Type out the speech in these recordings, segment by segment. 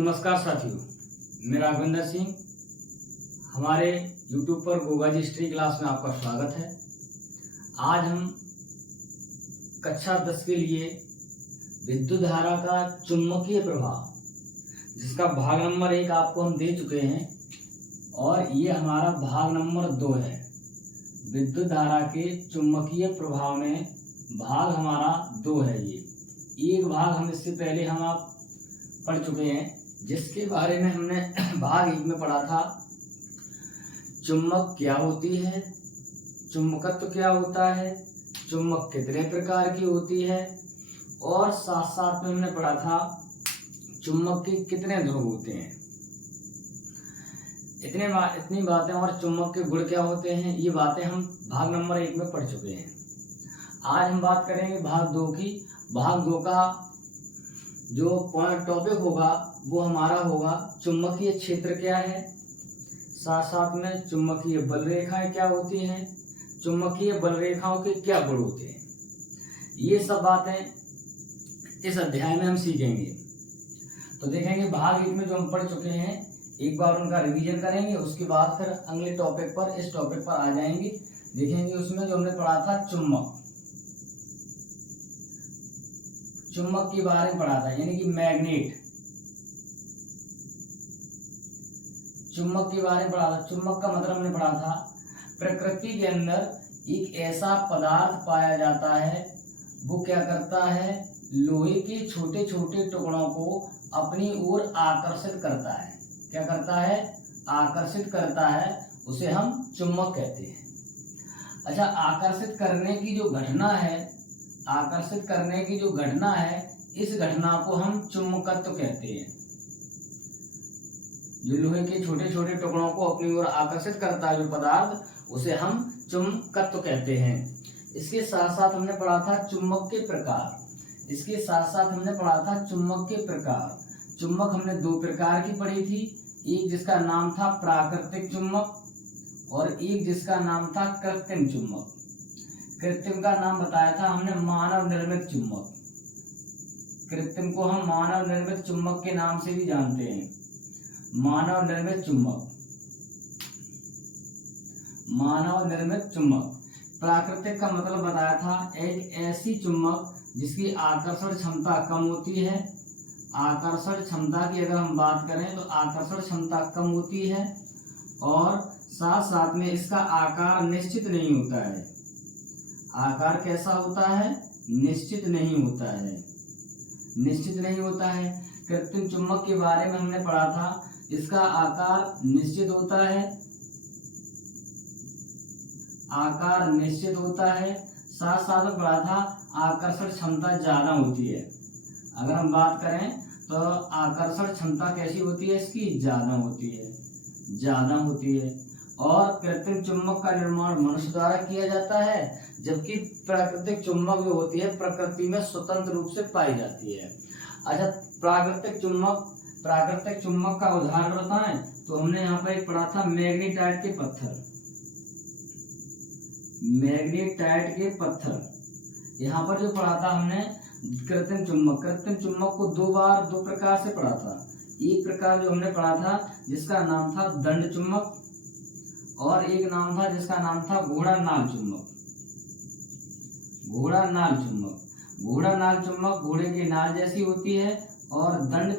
नमस्कार साथियों, मैं राघवेंद्र सिंह। हमारे YouTube पर गोगा जी हिस्ट्री क्लास में आपका स्वागत है। आज हम कक्षा 10 के लिए विद्युत धारा का चुंबकीय प्रभाव, जिसका भाग नंबर 1 आपको हम दे चुके हैं और ये हमारा भाग नंबर 2 है। विद्युत धारा के चुंबकीय प्रभाव में भाग हमारा 2 है। ये एक भाग हम इससे पहले हम आप पढ़ चुके हैं, जिसके बारे में हमने भाग 1 में पढ़ा था। चुंबक क्या होती है, चुंबकत्व क्या होता है, चुंबक कितने प्रकार की होती है, और साथ साथ में हमने पढ़ा था चुंबक के कितने ध्रुव होते हैं। इतनी बातें और चुंबक के गुण क्या होते हैं, ये बातें हम भाग नंबर 1 में पढ़ चुके हैं। आज हम बात करेंगे भाग 2 की। भाग 2 का जो पॉइंट टॉपिक होगा वो हमारा होगा चुंबकीय क्षेत्र क्या है, साथ साथ में चुंबकीय बल रेखाएं क्या होती हैं, चुंबकीय बल रेखाओं के क्या गुण होते हैं। ये सब बातें इस अध्याय में हम सीखेंगे। तो देखेंगे भाग 1 में जो हम पढ़ चुके हैं, एक बार उनका रिवीजन करेंगे, उसके बाद फिर अगले टॉपिक पर इस टॉपिक पर आ जाएंगे। देखेंगे उसमें जो हमने पढ़ा था चुंबक के बारे में पढ़ा था, यानी कि मैग्नेट। चुंबक के बारे में पढ़ा था। चुंबक का मतलब हमने पढ़ा था प्रकृति के अंदर एक ऐसा पदार्थ पाया जाता है, वो क्या करता है, लोहे के छोटे छोटे टुकड़ों को अपनी ओर आकर्षित करता है। क्या करता है? आकर्षित करता है, उसे हम चुंबक कहते हैं। अच्छा, आकर्षित करने की जो घटना है, इस घटना को हम चुंबकत्व कहते हैं। जो लोहे के छोटे छोटे टुकड़ों को अपनी ओर आकर्षित करता है जो पदार्थ, उसे हम चुंबकत्व कहते हैं। इसके साथ साथ हमने पढ़ा था चुंबक के प्रकार। चुंबक हमने 2 प्रकार की पढ़ी थी। एक जिसका नाम था प्राकृतिक चुंबक और एक जिसका नाम था कृत्रिम चुंबक। कृत्रिम का नाम बताया था हमने मानव निर्मित चुंबक। कृत्रिम को हम मानव निर्मित चुंबक के नाम से भी जानते हैं। मानव निर्मित चुंबक। प्राकृतिक का मतलब बताया था एक ऐसी चुंबक जिसकी आकर्षण क्षमता कम होती है। आकर्षण क्षमता की अगर हम बात करें तो आकर्षण क्षमता कम होती है और साथ साथ में इसका आकार निश्चित नहीं होता है। आकार कैसा होता है? निश्चित नहीं होता है। कृत्रिम चुंबक के बारे में हमने पढ़ा था, इसका आकार निश्चित होता है। साथ साथ में पढ़ा था आकर्षण क्षमता ज्यादा होती है। अगर हम बात करें तो आकर्षण क्षमता कैसी होती है? इसकी ज्यादा होती है। और कृत्रिम चुंबक का निर्माण मनुष्य द्वारा किया जाता है, जबकि प्राकृतिक चुंबक जो होती है प्रकृति में स्वतंत्र रूप से पाई जाती है। अच्छा, प्राकृतिक चुंबक का उदाहरण बताएं तो हमने यहाँ पर एक पढ़ा था मैग्नेटाइट के पत्थर। यहाँ पर जो पढ़ा था हमने कृत्रिम चुंबक को 2 प्रकार से पढ़ा था। एक प्रकार जो हमने पढ़ा था जिसका नाम था दंड चुंबक और एक नाम था जिसका नाम था घोड़ा नाल चुंबक घोड़े के नाल जैसी होती है, और दंड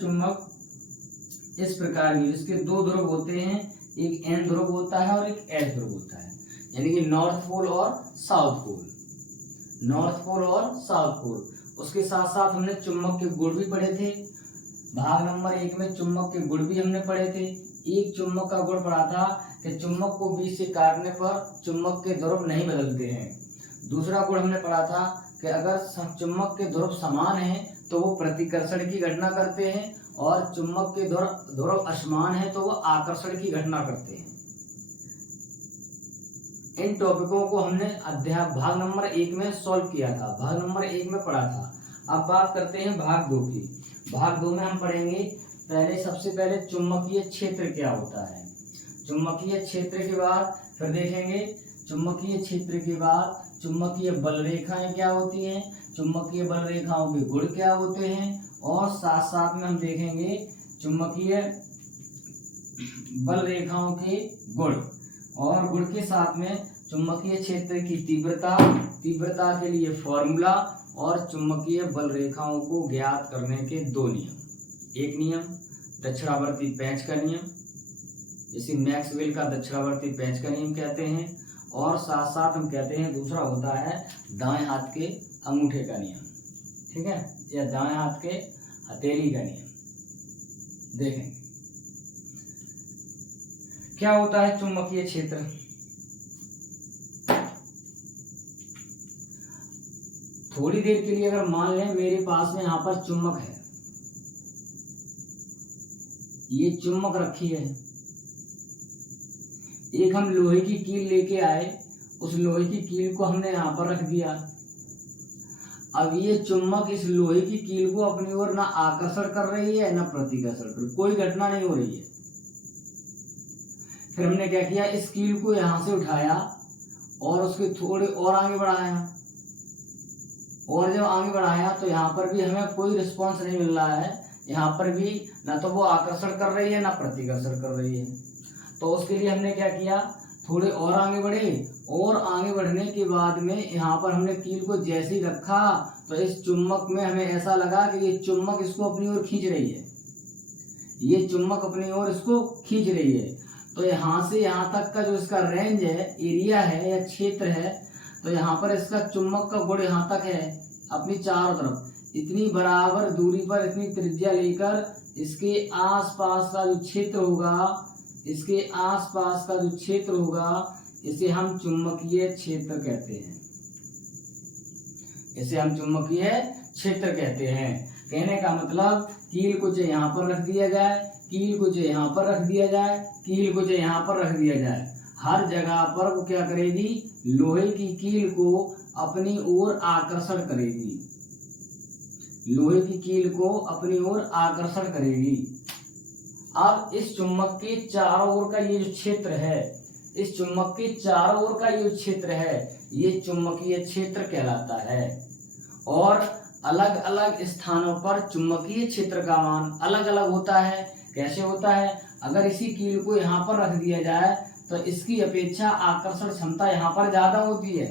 चुंबक इस प्रकार की, जिसके 2 ध्रुव होते हैं, एक एन ध्रुव होता है और एक एस ध्रुव होता है, यानी कि नॉर्थ पोल और साउथ पोल। उसके साथ साथ हमने चुंबक के गुण भी पढ़े थे। भाग नंबर 1 में चुंबक के गुण भी हमने पढ़े थे। एक चुंबक का गुण पढ़ा था कि चुंबक को बीच से काटने पर चुंबक के ध्रुव नहीं बदलते हैं। दूसरा गुण हमने पढ़ा था कि अगर चुंबक के ध्रुव समान हैं तो वो प्रतिकर्षण की घटना करते हैं, और चुंबक के ध्रुव असमान है तो वो आकर्षण की घटना करते हैं। इन टॉपिकों को हमने अध्याय भाग नंबर 1 में सॉल्व किया था, भाग नंबर 1 में पढ़ा था। अब बात करते हैं भाग 2 की। भाग 2 में हम पढ़ेंगे सबसे पहले चुंबकीय क्षेत्र क्या होता है। चुंबकीय क्षेत्र के बाद फिर देखेंगे चुंबकीय बल रेखाएं क्या होती हैं, चुंबकीय बल रेखाओं के गुण क्या होते हैं, और साथ साथ में हम देखेंगे चुंबकीय बल रेखाओं के गुण, और गुण के साथ में चुंबकीय क्षेत्र की तीव्रता के लिए फॉर्मूला, और चुंबकीय बल रेखाओं को ज्ञात करने के दो नियम। एक नियम दक्षिणावर्ती पेंच का नियम, जिसे मैक्सवेल का दक्षिणावर्ती पेंच का नियम कहते हैं, और साथ साथ हम कहते हैं दूसरा होता है दाएं हाथ के अंगूठे का नियम, ठीक है, या दाएं हाथ के हथेली का नियम। देखेंगे क्या होता है चुंबकीय क्षेत्र। थोड़ी देर के लिए अगर मान लें मेरे पास में यहाँ पर चुम्बक है, ये चुम्बक रखी है, एक हम लोहे की कील लेके आए, उस लोहे की कील को हमने यहाँ पर रख दिया। अब ये चुम्बक इस लोहे की कील को अपनी ओर ना आकर्षण कर रही है ना प्रतिकर्षण कर, कोई घटना नहीं हो रही है। फिर हमने क्या किया, इस कील को यहाँ से उठाया और उसके थोड़े और आगे बढ़ाया, और जब आगे बढ़ाया तो यहाँ पर भी हमें कोई रिस्पॉन्स नहीं मिल रहा है, यहाँ पर भी ना तो वो आकर्षण कर रही है ना प्रतिकर्षण कर रही है। तो उसके लिए हमने क्या किया, थोड़े और आगे बढ़े, और आगे बढ़ने के बाद में यहाँ पर हमने कील को जैसे ही रखा तो इस चुम्बक में हमें ऐसा लगा कि ये चुम्बक इसको अपनी ओर खींच रही है, ये चुम्बक अपनी ओर इसको खींच रही है। तो यहाँ से यहाँ तक का जो इसका रेंज है, एरिया है या क्षेत्र है, तो यहाँ पर इसका चुम्बक का गुण यहाँ तक है, अपनी चारों तरफ इतनी बराबर दूरी पर इतनी त्रिज्या लेकर इसके आसपास का जो क्षेत्र होगा, इसके आसपास का जो क्षेत्र होगा, इसे हम चुंबकीय क्षेत्र कहते हैं, इसे हम चुंबकीय क्षेत्र कहते हैं। कहने का मतलब कील को चाहे यहाँ पर रख दिया जाए, कील को चाहे यहाँ पर रख दिया जाए, कील को चाहे यहाँ पर रख दिया जाए, हर जगह पर वो क्या करेगी, लोहे की कील को अपनी ओर आकर्षण करेगी, लोहे की कील को अपनी ओर आकर्षण करेगी। अब इस चुंबक के चारों ओर का ये जो क्षेत्र है, इस चुंबक के चारों ओर का ये जो क्षेत्र है, ये चुंबकीय क्षेत्र कहलाता है। और अलग अलग स्थानों पर चुंबकीय क्षेत्र का मान अलग अलग होता है। कैसे होता है, अगर इसी कील को यहाँ पर रख दिया जाए तो इसकी अपेक्षा आकर्षण क्षमता यहाँ पर ज्यादा होती है,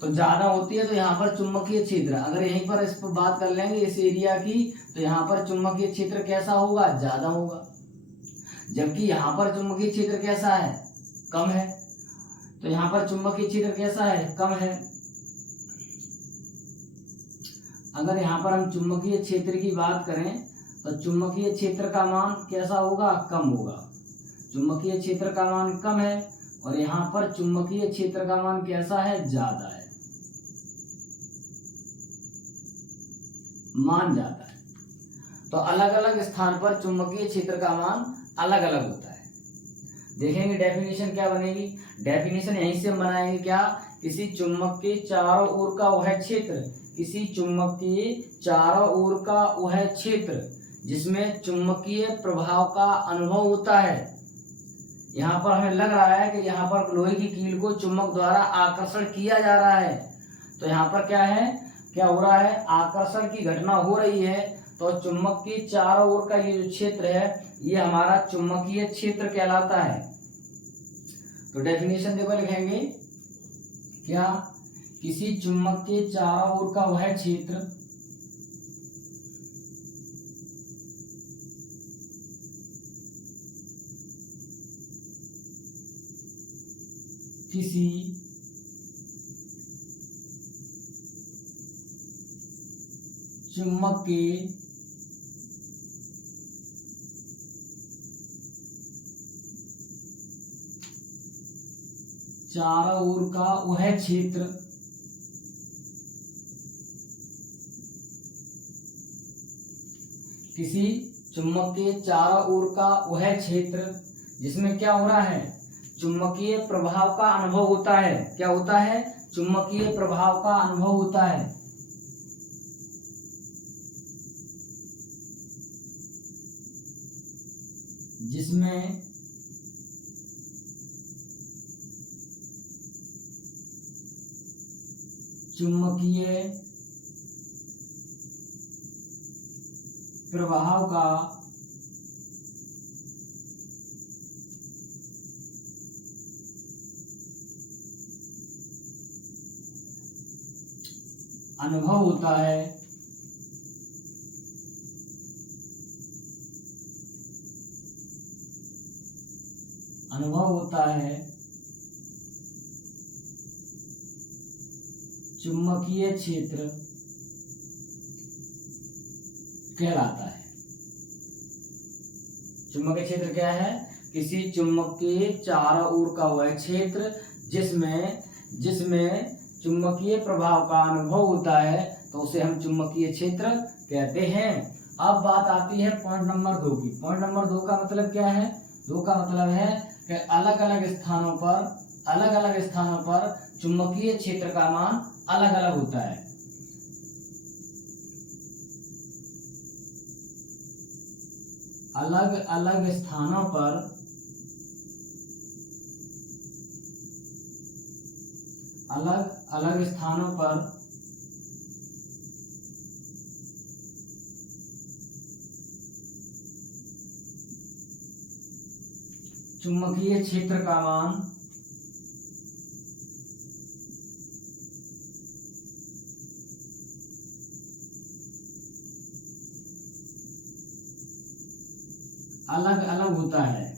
तो ज्यादा होती है तो यहाँ पर चुंबकीय क्षेत्र, अगर यहीं पर इस पर बात कर लेंगे इस एरिया की, तो यहाँ पर चुंबकीय क्षेत्र कैसा होगा, ज्यादा होगा। जबकि यहाँ पर चुंबकीय क्षेत्र कैसा है, कम है, तो यहाँ पर चुंबकीय क्षेत्र कैसा है, कम है। अगर यहाँ पर हम चुंबकीय क्षेत्र की बात करें तो चुंबकीय क्षेत्र का मान कैसा होगा, कम होगा, चुंबकीय क्षेत्र का मान कम है, और यहाँ पर चुंबकीय क्षेत्र का मान कैसा है, ज्यादा है, मान ज्यादा है। तो अलग अलग स्थान पर चुंबकीय क्षेत्र का मान अलग अलग होता है। देखेंगे डेफिनेशन क्या बनेगी, डेफिनेशन यहीं से बनाएंगे क्या, किसी चुंबक के चारों ओर का वह क्षेत्र, किसी चुंबक के चारों ओर का वह क्षेत्र जिसमें चुंबकीय प्रभाव का अनुभव होता है। यहाँ पर हमें लग रहा है कि यहाँ पर लोहे की कील को चुंबक द्वारा आकर्षण किया जा रहा है, तो यहाँ पर क्या है, क्या हो रहा है, आकर्षण की घटना हो रही है। तो चुंबक के चारों ओर का ये जो क्षेत्र है, ये हमारा चुंबकीय क्षेत्र कहलाता है। तो डेफिनेशन देखो लिखेंगे क्या, किसी चुंबक के चारों ओर का वह क्षेत्र किसी चुंबक के चारों ओर का वह क्षेत्र किसी चुंबक के चारों ओर का वह क्षेत्र जिसमें क्या हो रहा है, चुंबकीय प्रभाव का अनुभव होता है। क्या होता है, चुंबकीय प्रभाव का अनुभव होता है। जिसमें चुंबकीय प्रभाव का अनुभव होता है, चुंबकीय क्षेत्र कहलाता है। चुंबकीय क्षेत्र क्या है? किसी चुंबक के चारों ओर का वह क्षेत्र जिसमें चुंबकीय प्रभाव का अनुभव होता है, तो उसे हम चुंबकीय क्षेत्र कहते हैं। अब बात आती है पॉइंट नंबर 2 की। पॉइंट नंबर 2 का मतलब क्या है? 2 का मतलब है कि अलग अलग स्थानों पर चुंबकीय क्षेत्र का मान अलग अलग होता है। अलग अलग स्थानों पर चुंबकीय क्षेत्र का मान अलग अलग होता है।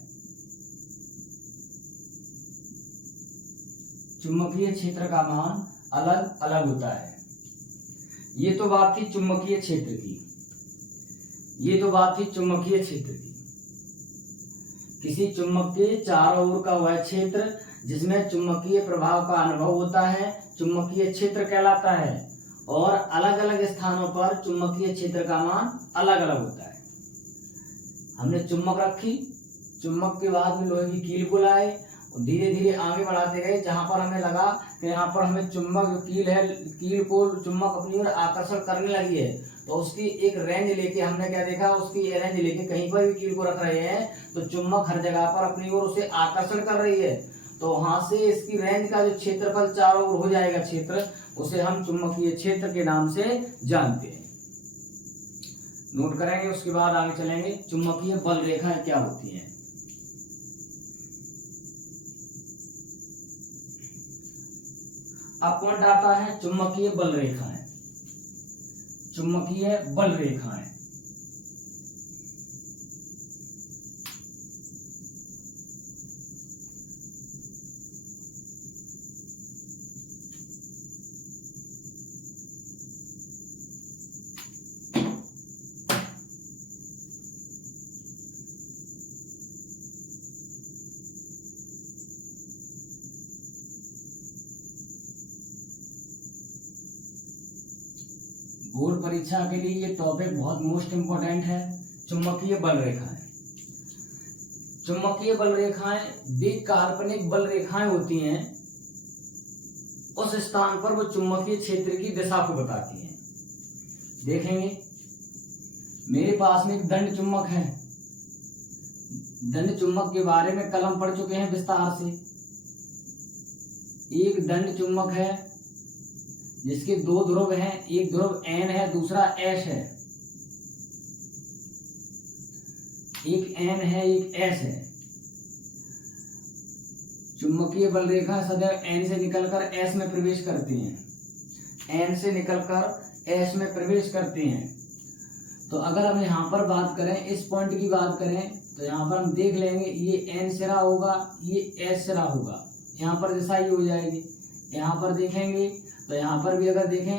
चुंबकीय क्षेत्र का मान अलग अलग होता है। ये तो बात थी चुंबकीय क्षेत्र की। किसी चुंबक के चारों ओर का वह क्षेत्र जिसमें चुंबकीय प्रभाव का अनुभव होता है, चुंबकीय क्षेत्र कहलाता है। और अलग अलग स्थानों पर चुंबकीय क्षेत्र का मान अलग अलग होता है। हमने चुंबक रखी, चुंबक के बाद में लोहे की कील को लाए और धीरे धीरे आगे बढ़ाते गए। जहां पर हमें लगा कि यहाँ पर हमें चुंबक जो कील को चुंबक अपनी ओर आकर्षण करने लगी है, तो उसकी एक रेंज लेके हमने क्या देखा, उसकी रेंज लेके कहीं पर भी कील को रख रहे हैं तो चुंबक हर जगह पर अपनी ओर उसे आकर्षण कर रही है। तो वहां से इसकी रेंज का जो क्षेत्रफल चारों ओर हो जाएगा क्षेत्र, उसे हम चुंबकीय क्षेत्र के नाम से जानते हैं। नोट करेंगे, उसके बाद आगे चलेंगे। चुंबकीय बल रेखाएं क्या होती हैं? अब पॉइंट आता है चुंबकीय बल रेखाएं। बोर्ड परीक्षा के लिए ये टॉपिक बहुत मोस्ट इंपोर्टेंट है। चुंबकीय बल रेखाएं वे काल्पनिक बल रेखाएं होती हैं। उस स्थान पर वो चुंबकीय क्षेत्र की दिशा को बताती हैं। देखेंगे, मेरे पास में एक दंड चुंबक है। दंड चुंबक के बारे में कल हम पढ़ चुके हैं विस्तार से। एक दंड चुंबक है जिसके 2 ध्रुव हैं, एक ध्रुव N है, दूसरा S है। एक N है, एक S है। चुंबकीय बल रेखा सदैव N से निकलकर S में प्रवेश करती हैं। तो अगर हम यहाँ पर बात करें, इस पॉइंट की बात करें, तो यहाँ पर हम देख लेंगे ये N सिरा होगा, ये S सिरा होगा। यहाँ पर दिशा ये हो जाएगी। यहाँ पर देखेंगे तो यहाँ पर भी अगर देखें,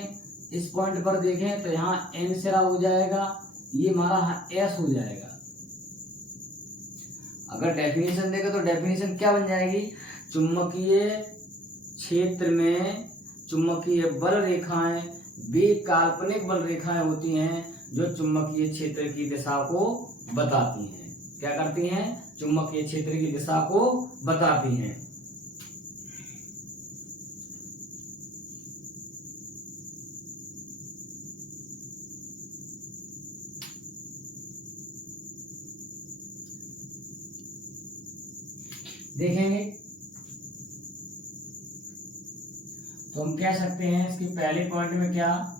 इस पॉइंट पर देखें तो यहाँ N सिरा हो जाएगा, ये हमारा S हो जाएगा। अगर डेफिनेशन देखें तो डेफिनेशन क्या बन जाएगी? चुंबकीय क्षेत्र में चुंबकीय बल रेखाएं वे काल्पनिक बल रेखाएं होती हैं जो चुंबकीय क्षेत्र की दिशा को बताती हैं। क्या करती हैं? चुंबकीय क्षेत्र की दिशा को बताती हैं। देखेंगे तो हम कह सकते हैं इसके पहले पॉइंट में क्या,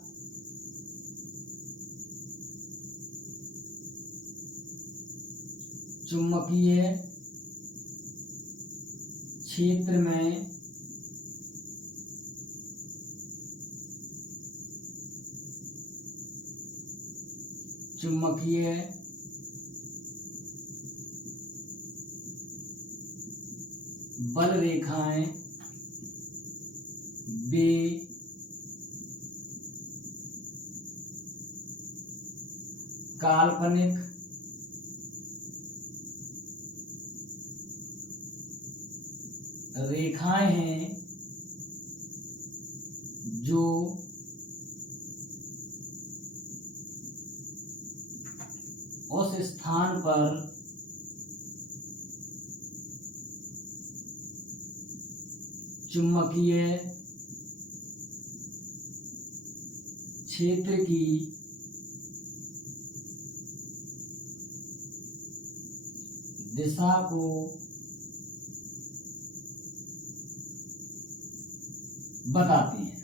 चुंबकीय क्षेत्र में चुंबकीय बल रेखाएं वे काल्पनिक रेखाएं हैं जो उस स्थान पर चुंबकीय क्षेत्र की दिशा को बताती हैं।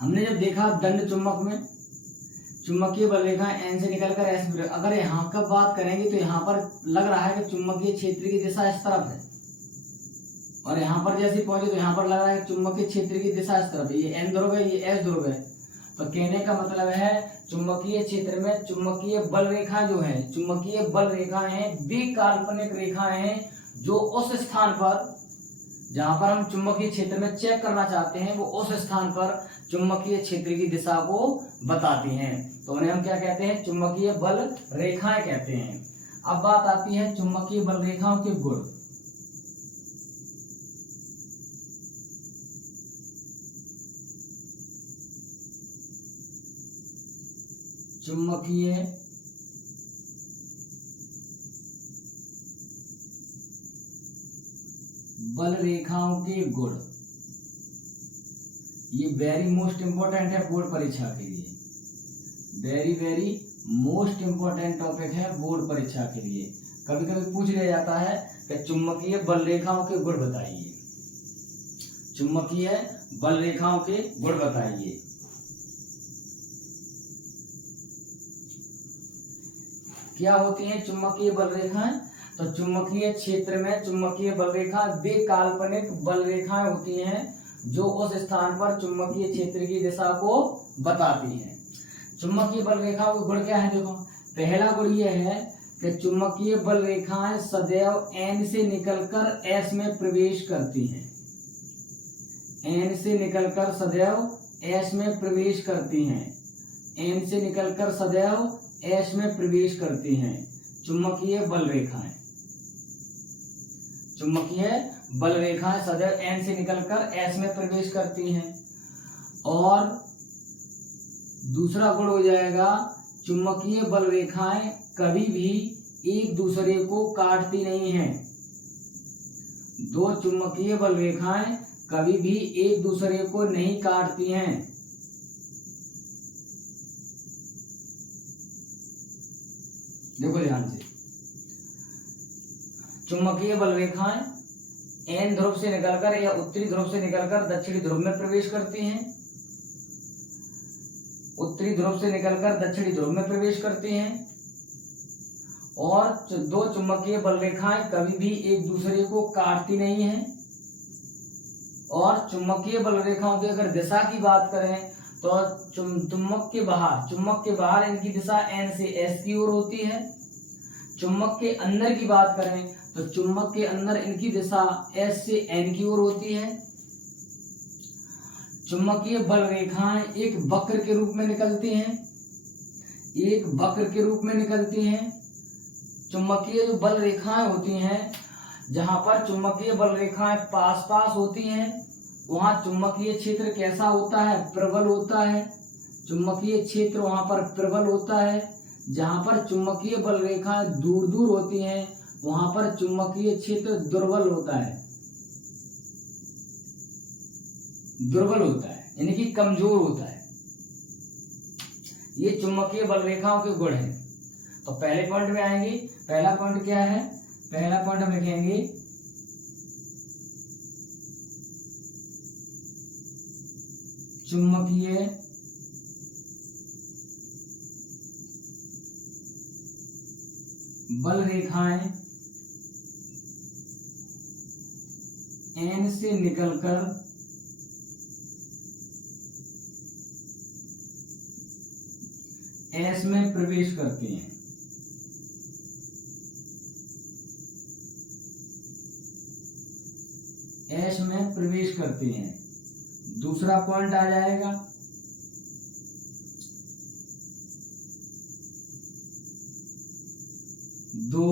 हमने जब देखा दंड चुंबक में चुंबकीय बल रेखा एन से निकलकर एस, अगर यहाँ का बात करेंगे तो यहाँ पर लग रहा है कि चुंबकीय क्षेत्र की दिशा इस तरफ है, और यहाँ पर जैसे पहुंचे तो यहाँ पर लग रहा है कि चुंबकीय क्षेत्र की दिशा इस तरफ है। ये एन ध्रुव है, ये एस ध्रुव है। तो कहने का मतलब है चुंबकीय क्षेत्र में चुंबकीय बल रेखा जो है, चुंबकीय बल रेखाएं हैं वे काल्पनिक रेखाएं हैं जो उस स्थान पर जहां पर हम चुंबकीय क्षेत्र में चेक करना चाहते हैं वो उस स्थान पर चुंबकीय क्षेत्र की दिशा को बताती हैं। तो उन्हें हम क्या कहते हैं? चुंबकीय बल रेखाएं कहते हैं। अब बात आती है चुंबकीय बल रेखाओं के गुण। चुंबकीय बल रेखाओं के गुण, ये वेरी मोस्ट इंपॉर्टेंट है बोर्ड परीक्षा के लिए, very very most important topic है बोर्ड परीक्षा के लिए। कभी कभी पूछ लिया जाता है कि चुंबकीय बल रेखाओं के गुण बताइए, चुंबकीय बल रेखाओं के गुण बताइए। क्या होती हैं चुंबकीय बल रेखाएं? तो चुंबकीय क्षेत्र में चुंबकीय बल रेखा वे काल्पनिक बल रेखाएं होती हैं जो उस स्थान पर चुंबकीय क्षेत्र की दिशा को बताती हैं। चुंबकीय बल रेखाओं के गुण क्या है? देखो, पहला गुण यह है कि चुंबकीय बल रेखाएं सदैव एन से निकलकर एस में प्रवेश करती हैं, एन से निकलकर सदैव एस में प्रवेश करती हैं, एन से निकलकर सदैव एस में प्रवेश करती हैं चुंबकीय बल रेखाएं। चुंबकीय बल रेखाएं सदैव एन से निकलकर एस में प्रवेश करती हैं। और दूसरा गुण हो जाएगा चुंबकीय बल रेखाएं कभी भी एक दूसरे को काटती नहीं हैं। दो चुंबकीय बल रेखाएं कभी भी एक दूसरे को नहीं काटती हैं। देखो ध्यान से, चुंबकीय बल रेखाएं एन ध्रुव से निकलकर या उत्तरी ध्रुव से निकलकर दक्षिणी ध्रुव में प्रवेश करती हैं, उत्तरी ध्रुव से निकलकर दक्षिणी ध्रुव में प्रवेश करती हैं। और दो चुंबकीय बल रेखाएं कभी भी एक दूसरे को काटती नहीं हैं। और चुंबकीय बल रेखाओं की अगर दिशा की बात करें तो चुंबक के बाहर इनकी दिशा एन से एस की ओर होती है। चुंबक के अंदर की बात करें तो चुंबक के अंदर इनकी दिशा एस से एन की ओर होती है। चुंबकीय बल रेखाएं एक वक्र के रूप में निकलती हैं, एक वक्र के रूप में निकलती हैं। चुंबकीय जो बल रेखाएं होती हैं, जहां पर चुंबकीय बल रेखाएं पास पास होती हैं वहां चुंबकीय क्षेत्र कैसा होता है? प्रबल होता है। चुंबकीय क्षेत्र वहां पर प्रबल होता है। जहां पर चुंबकीय बल रेखाएं दूर दूर होती हैं वहां पर चुंबकीय क्षेत्र दुर्बल होता है, दुर्बल होता है यानी कि कमजोर होता है। ये चुंबकीय बल रेखाओं के गुण हैं। तो पहले पॉइंट में आएंगे। पहला पॉइंट क्या है? पहला पॉइंट हम लिखेंगे चुंबकीय बल रेखाएं एन से निकलकर एस में प्रवेश करती हैं। एस में प्रवेश करती हैं। दूसरा पॉइंट आ जाएगा दो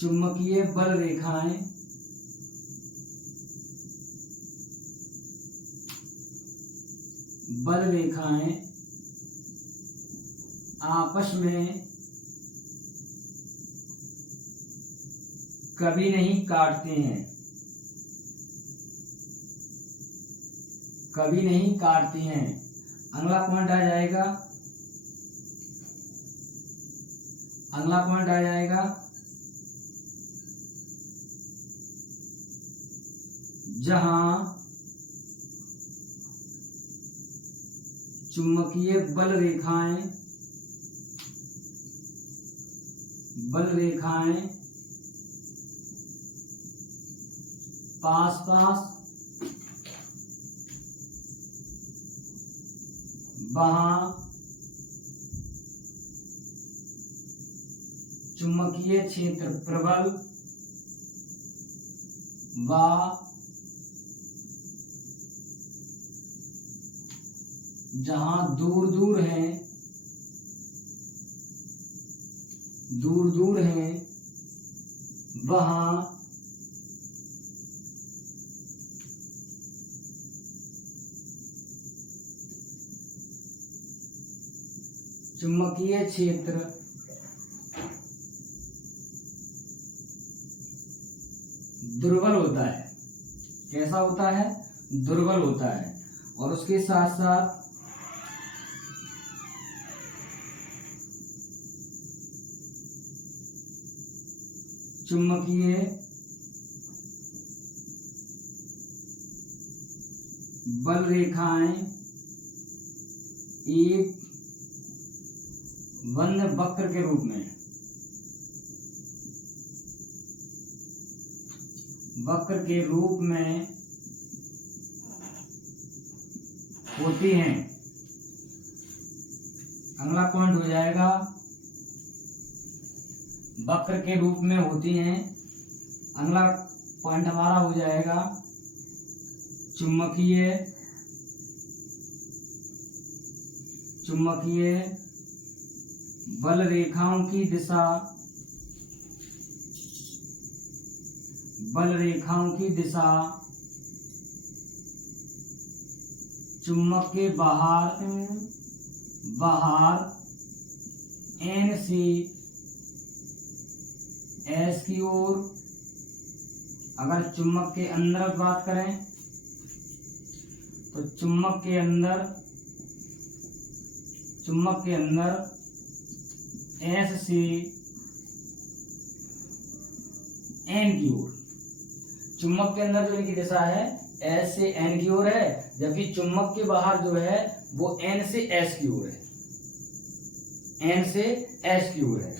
चुंबकीय बल रेखाएं आपस में कभी नहीं काटते हैं। कभी नहीं काटती हैं। अगला पॉइंट आ जाएगा जहां चुंबकीय बल रेखाएं पास पास, वहां चुंबकीय क्षेत्र प्रबल व जहां दूर दूर हैं वहां चुंबकीय क्षेत्र दुर्बल होता है। कैसा होता है? दुर्बल होता है। और उसके साथ साथ चुंबकीय बल रेखाएं एक वन्य वक्र के रूप में होती हैं। अगला पॉइंट हो जाएगा वक्र के रूप में होती हैं। अगला पॉइंट हमारा हो जाएगा चुंबकीय बल रेखाओं की दिशा चुंबक के बाहर एन से एस की ओर। अगर चुंबक के अंदर बात करें तो चुंबक के अंदर एस से एन की ओर। चुंबक के अंदर जो इनकी दिशा है एस से एन की ओर है, जबकि चुंबक के बाहर जो है वो एन से एस की ओर है।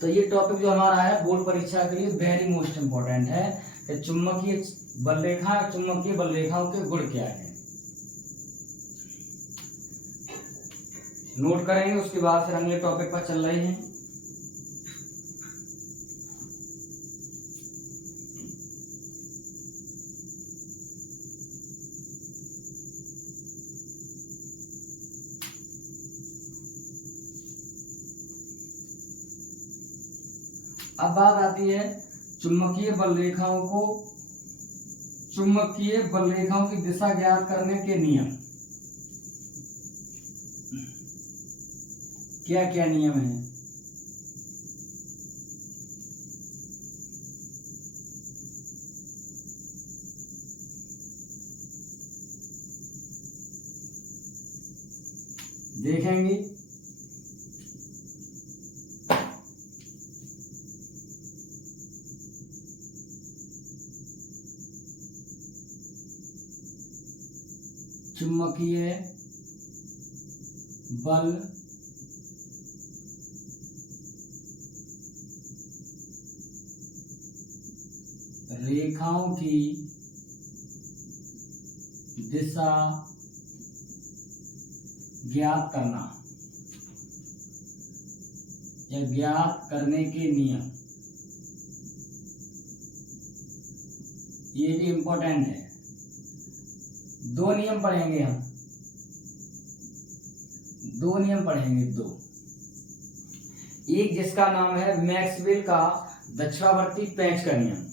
तो ये टॉपिक जो हमारा है बोर्ड परीक्षा के लिए वेरी मोस्ट इंपॉर्टेंट है कि चुंबकीय बल रेखाओं के गुण क्या है। नोट करेंगे, उसके बाद फिर अगले टॉपिक पर चल रहे हैं। अब बात आती है चुंबकीय बल रेखाओं की दिशा ज्ञात करने के नियम। क्या क्या नियम है? देखेंगे। चुंबकीय बल रेखाओं की दिशा ज्ञात करना या ज्ञात करने के नियम, ये भी इंपॉर्टेंट है। दो नियम पढ़ेंगे हम, दो नियम पढ़ेंगे, दो। एक जिसका नाम है मैक्सवेल का दक्षिणावर्ती पेंच का नियम।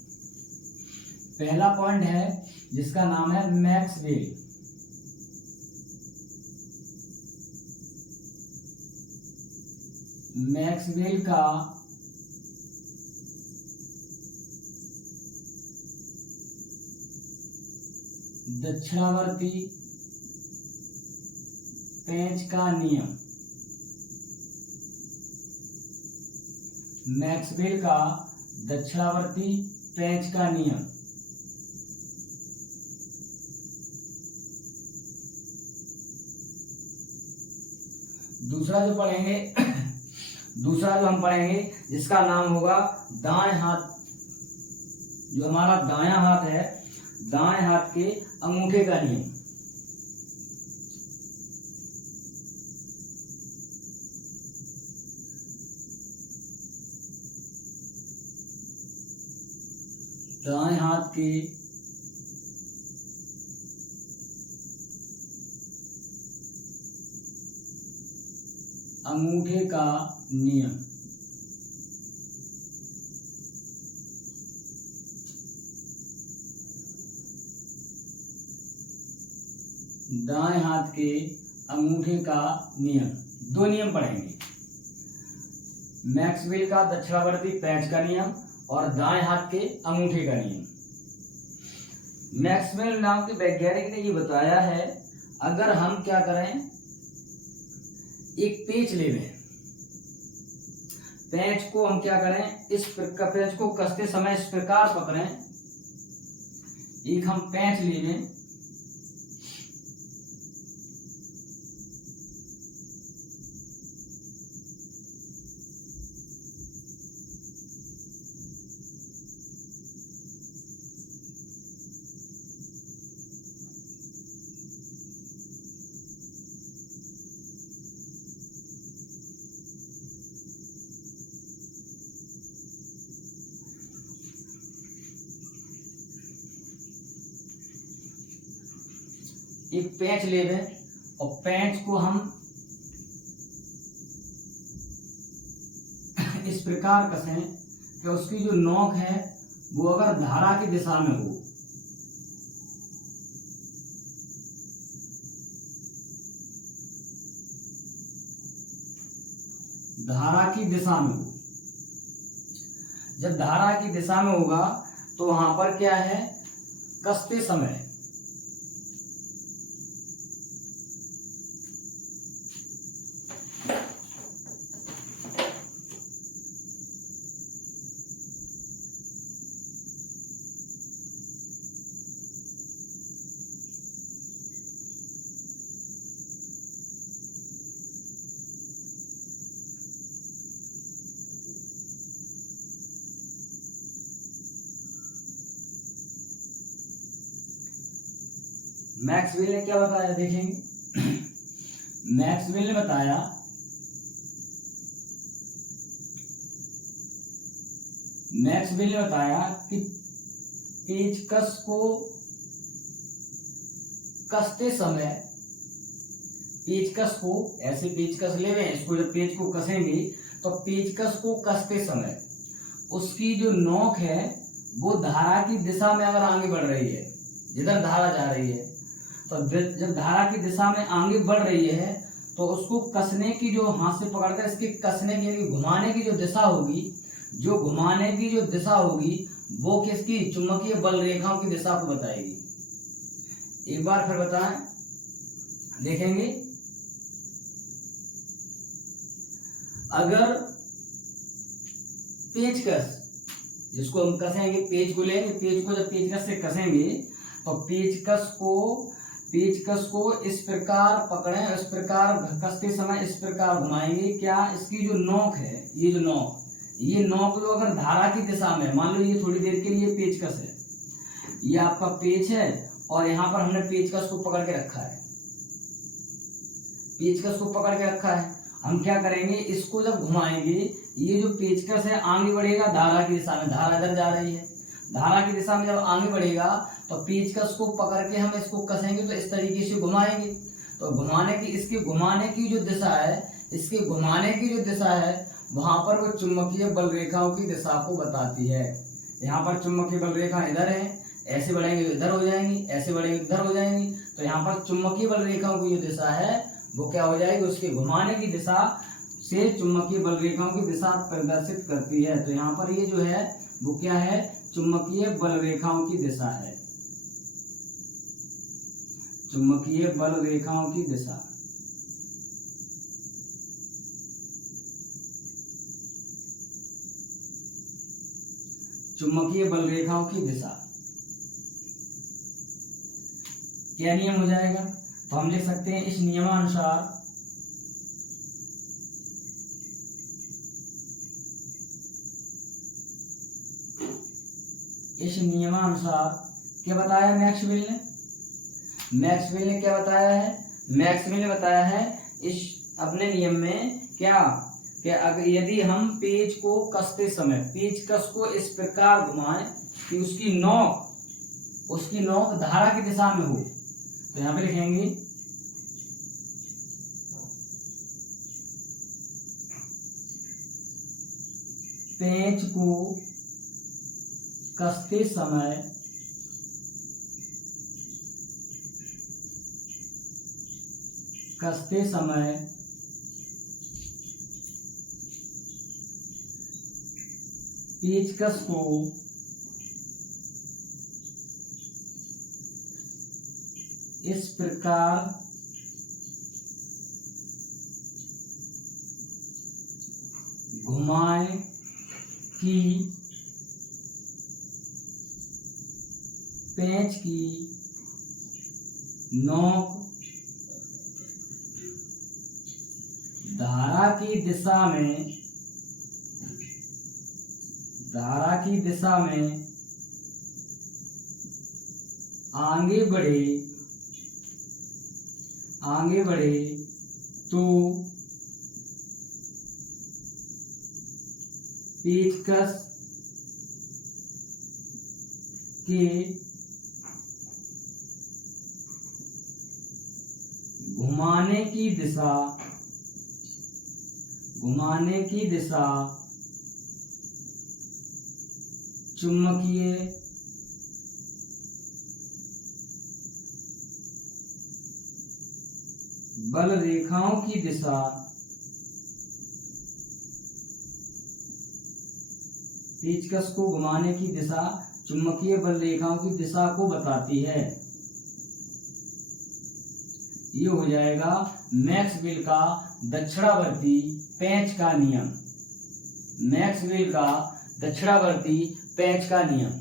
पहला पॉइंट है जिसका नाम है मैक्सवेल का दक्षिणावर्ती पेंच का नियम। मैक्सवेल का दक्षिणावर्ती पेंच का नियम। दूसरा जो पढ़ेंगे, दूसरा जो हम पढ़ेंगे जिसका नाम होगा दाएं हाथ, जो हमारा दायां हाथ है, दाएं हाथ के अंगूठे का नियम। दाएं हाथ के अंगूठे का नियम। दाएं हाथ के अंगूठे का नियम, दो नियम पढ़ेंगे। मैक्सवेल का दक्षिणावर्ती पेंच का नियम और दाएं हाथ के अंगूठे का नियम। मैक्सवेल नाम के वैज्ञानिक ने ये बताया है, अगर हम क्या करें, एक पेंच ले लें, पेंच को हम क्या करें, इस पेंच को कसते समय इस प्रकार पकड़ें, एक हम पेंच ले लें, एक पेंच ले लें और पेंच को हम इस प्रकार कसें कि उसकी जो नोक है वो अगर धारा की दिशा में हो, धारा की दिशा में हो, जब धारा की दिशा में होगा तो वहां पर क्या है, कसते समय मैक्सवेल ने क्या बताया, देखेंगे। मैक्सवेल ने बताया कि पेचकस को कसते समय, पेचकस को ऐसे पेचकस ले रहे हैं, इसको जब पेच को कसेंगे तो पेचकस को कसते समय उसकी जो नोक है वो धारा की दिशा में अगर आगे बढ़ रही है, जिधर धारा जा रही है, तो जब धारा की दिशा में आगे बढ़ रही है तो उसको कसने की, जो हाथ से पकड़कर इसके कसने की, घुमाने की जो दिशा होगी, जो घुमाने की जो दिशा होगी वो किसकी, चुंबकीय बल रेखाओं की दिशा को बताएगी। एक बार फिर बताएं, देखेंगे। अगर पेचकस, जिसको हम कसेंगे, पेच को लेंगे, पेच को जब पेचकस से कसेंगे तो पेचकस को पेचकस को इस प्रकार पकड़ें, इस प्रकार कसते समय इस प्रकार घुमाएंगे। क्या इसकी जो नोक है, ये जो नोक, ये नोक जो अगर धारा की दिशा में, मान लो ये थोड़ी देर के लिए पेचकस है, ये आपका पेच है और यहाँ पर हमने पेचकस को पकड़ के रखा है, पेचकस को पकड़ के रखा है। हम क्या करेंगे, इसको जब घुमाएंगे, ये जो पेचकस है आगे बढ़ेगा धारा की दिशा में, धारा इधर जा रही है, धारा की दिशा में जब आगे बढ़ेगा तो पेचकस को पकड़ के हम इसको कसेंगे तो इस तरीके से घुमाएंगे। तो घुमाने की, इसके घुमाने की जो दिशा है, इसके घुमाने की जो दिशा है, वहां पर वो चुंबकीय बल रेखाओं की दिशा को बताती है। यहाँ पर चुंबकीय बल रेखा इधर है, ऐसे बढ़ेंगे तो इधर हो जाएंगी, ऐसे बढ़ेंगे इधर हो जाएंगी। तो यहाँ पर चुंबकीय बल रेखाओं की जो दिशा है वो क्या हो जाएगी, उसके घुमाने की दिशा से चुंबकीय बल रेखाओं की दिशा प्रदर्शित करती है। तो यहाँ पर ये जो है वो क्या है, चुंबकीय बल रेखाओं की दिशा है, चुंबकीय बल रेखाओं की दिशा। चुंबकीय बल रेखाओं की दिशा क्या नियम हो जाएगा, तो हम लिख सकते हैं इस नियमानुसार क्या बताया मैक्सवेल ने, मैक्सवेल ने क्या बताया है, मैक्सवेल ने बताया है इस अपने नियम में क्या, कि अगर यदि हम पेच को कसते समय पेचकस को इस प्रकार घुमाएं कि उसकी नोक धारा की दिशा में हो, तो यहाँ पे लिखेंगे पेच को कसते समय पेचकस को इस प्रकार घुमाएं कि पेंच की नोक धारा की दिशा में आगे बढ़े तो पेचकस के घुमाने की दिशा चुंबकीय बल रेखाओं की दिशा पेचकस को घुमाने की दिशा चुंबकीय बल रेखाओं की दिशा को बताती है। ये हो जाएगा मैक्सवेल का दक्षिणावर्ती पेंच का नियम, मैक्सवेल का दक्षिणावर्ती पेंच का नियम।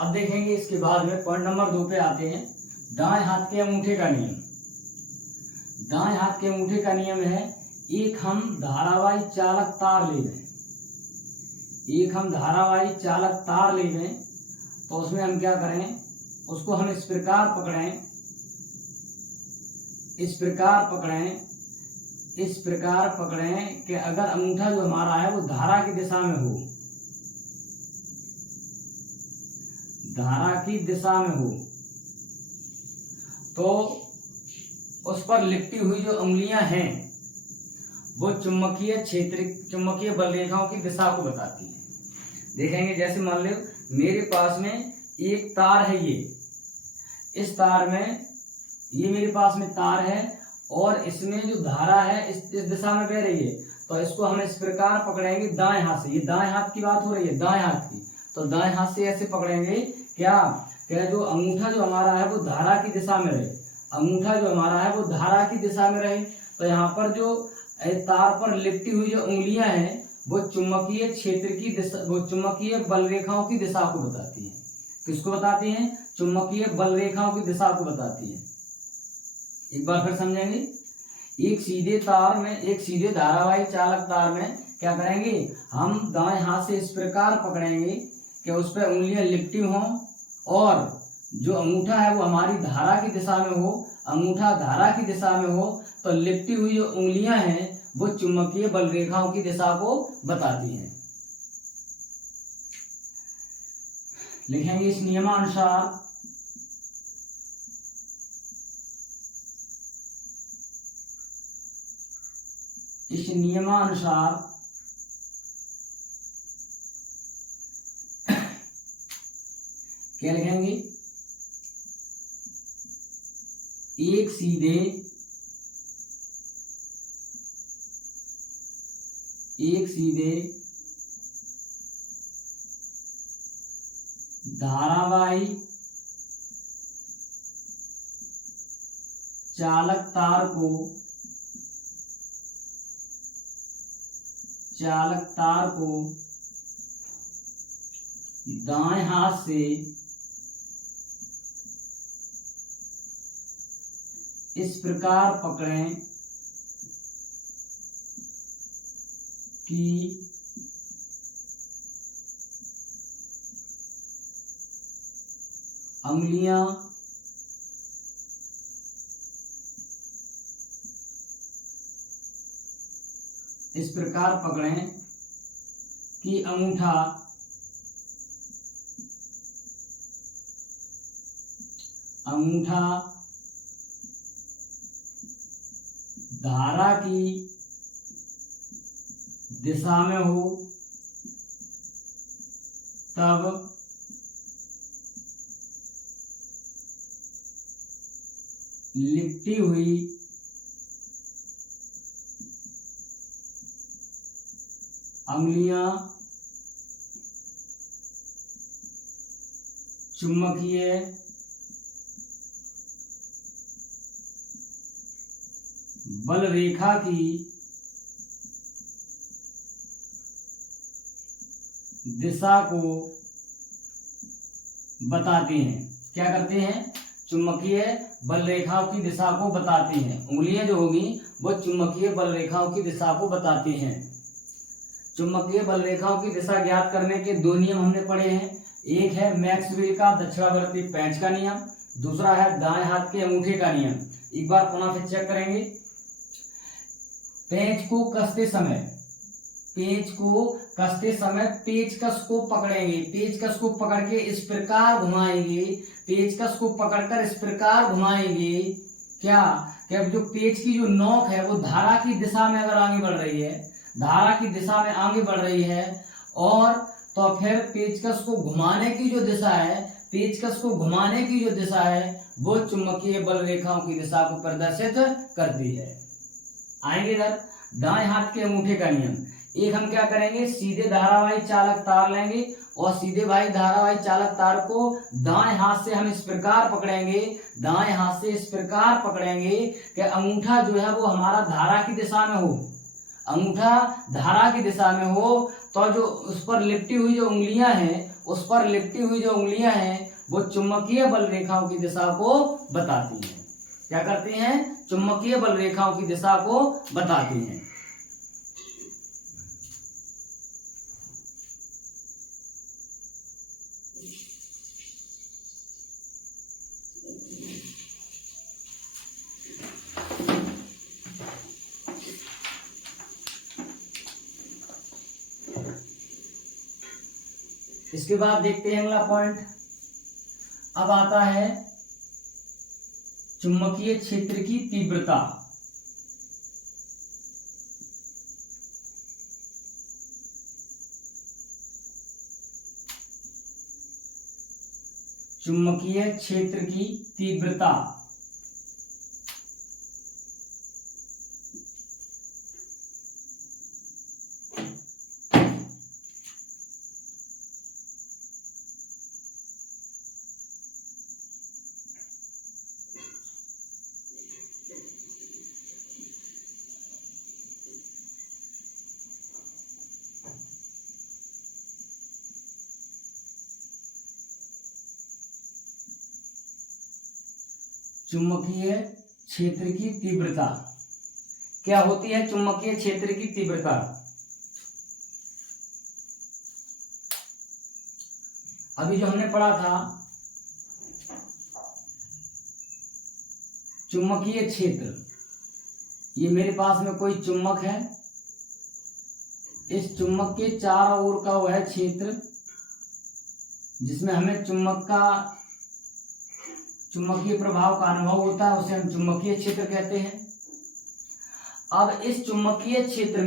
अब देखेंगे इसके बाद में पॉइंट नंबर 2 पे आते हैं, दाएं हाथ के अंगूठे का नियम। दाएं हाथ के अंगूठे का नियम है, एक हम धारावाही चालक तार ले लें, तो उसमें हम क्या करें, उसको हम इस प्रकार पकड़ें कि अगर अंगूठा जो हमारा है वो धारा की दिशा में हो, तो उस पर लिपटी हुई जो उंगलियां हैं वो चुंबकीय बल रेखाओं की दिशा को बताती है। देखेंगे जैसे मान लो मेरे पास में एक तार है, ये इस तार में, ये मेरे पास में तार है और इसमें जो धारा है इस दिशा में बह रही है, तो इसको हम इस प्रकार पकड़ेंगे दाएं हाथ से। ये दाएं हाथ की बात हो रही है, दाएं हाथ की, तो दाएं हाथ से ऐसे पकड़ेंगे क्या, जो अंगूठा जो हमारा है वो धारा की दिशा में रहे, अंगूठा जो हमारा है वो धारा की दिशा में रहे। तो यहाँ पर जो तार पर लिपटी हुई जो उंगलियां हैं वो चुंबकीय क्षेत्र की दिशा, वो चुंबकीय बल रेखाओं की दिशा को बताती हैं। किसको बताती हैं? चुंबकीय बल रेखाओं की दिशा को बताती हैं। एक बार फिर समझेंगे। एक सीधे तार में, एक सीधे धारावाही चालक तार में क्या करेंगे, हम दाएं हाथ से इस प्रकार पकड़ेंगे कि उस पर उंगलियां लिपटी हों और जो अंगूठा है वो हमारी धारा की दिशा में हो, अंगूठा धारा की दिशा में हो, तो लिपटी हुई जो उंगलियां हैं वो चुंबकीय बल रेखाओं की दिशा को बताती हैं। लिखेंगे इस नियमानुसार क्या लिखेंगे, एक सीधे धारावाही चालक तार को दाएं हाथ से इस प्रकार पकड़ें कि अंगुलियां इस प्रकार पकड़ें कि अंगूठा धारा की दिशा में हो, तब लिपटी हुई अंगुलियां चुंबकीय बल रेखा की दिशा को बताते हैं। क्या करते हैं? चुंबकीय बल रेखाओं की दिशा को बताती हैं। उंगलियां जो होगी वो चुंबकीय बल रेखाओं की दिशा को बताती हैं। चुंबकीय बल रेखाओं की दिशा ज्ञात करने के दो नियम हमने पढ़े हैं। एक है मैक्सवेल का दक्षिणावर्ती पेंच का नियम, दूसरा है दाएं हाथ के अंगूठे का नियम। एक बार पुनः फिर चेक करेंगे। पेंच को कसते समय पेचकस को पकड़ेंगे, पेचकस को पकड़ के इस प्रकार घुमाएंगे, पेचकस को पकड़कर इस प्रकार घुमाएंगे क्या, कि अब जो पेच की जो नोक है वो धारा की दिशा में अगर आगे बढ़ रही है, धारा की दिशा में आगे बढ़ रही है, और तो फिर पेचकस को घुमाने की जो दिशा है, पेचकस को घुमाने की जो दिशा है वो चुंबकीय बल रेखाओं की दिशा को प्रदर्शित करती है। आएंगे इधर दाएं हाथ के अंगूठे का नियम। एक हम क्या करेंगे, सीधे धारावाही चालक तार लेंगे और सीधे भाई धारावाही चालक तार को दाएं हाथ से हम इस प्रकार पकड़ेंगे, दाएं हाथ से इस प्रकार पकड़ेंगे कि अंगूठा जो है वो हमारा धारा की दिशा में हो, अंगूठा धारा की दिशा में हो, तो जो उस पर लिपटी हुई जो उंगलियां हैं, उस पर लिपटी हुई जो उंगलियां हैं वो चुंबकीय बल रेखाओं की दिशा को बताती हैं। क्या करती हैं? चुंबकीय बल रेखाओं की दिशा को बताती हैं। इसके बाद देखते हैं अगला पॉइंट। अब आता है चुंबकीय क्षेत्र की तीव्रता। चुंबकीय क्षेत्र की तीव्रता। चुंबकीय क्षेत्र की तीव्रता क्या होती है? चुंबकीय क्षेत्र की तीव्रता अभी जो हमने पढ़ा था, चुंबकीय क्षेत्र, ये मेरे पास में कोई चुंबक है, इस चुंबक के चारों ओर का वह क्षेत्र जिसमें हमें चुंबकीय प्रभाव का अनुभव होता है, उसे हम चुंबकीय क्षेत्र कहते हैं। अब इस चुंबकीय क्षेत्र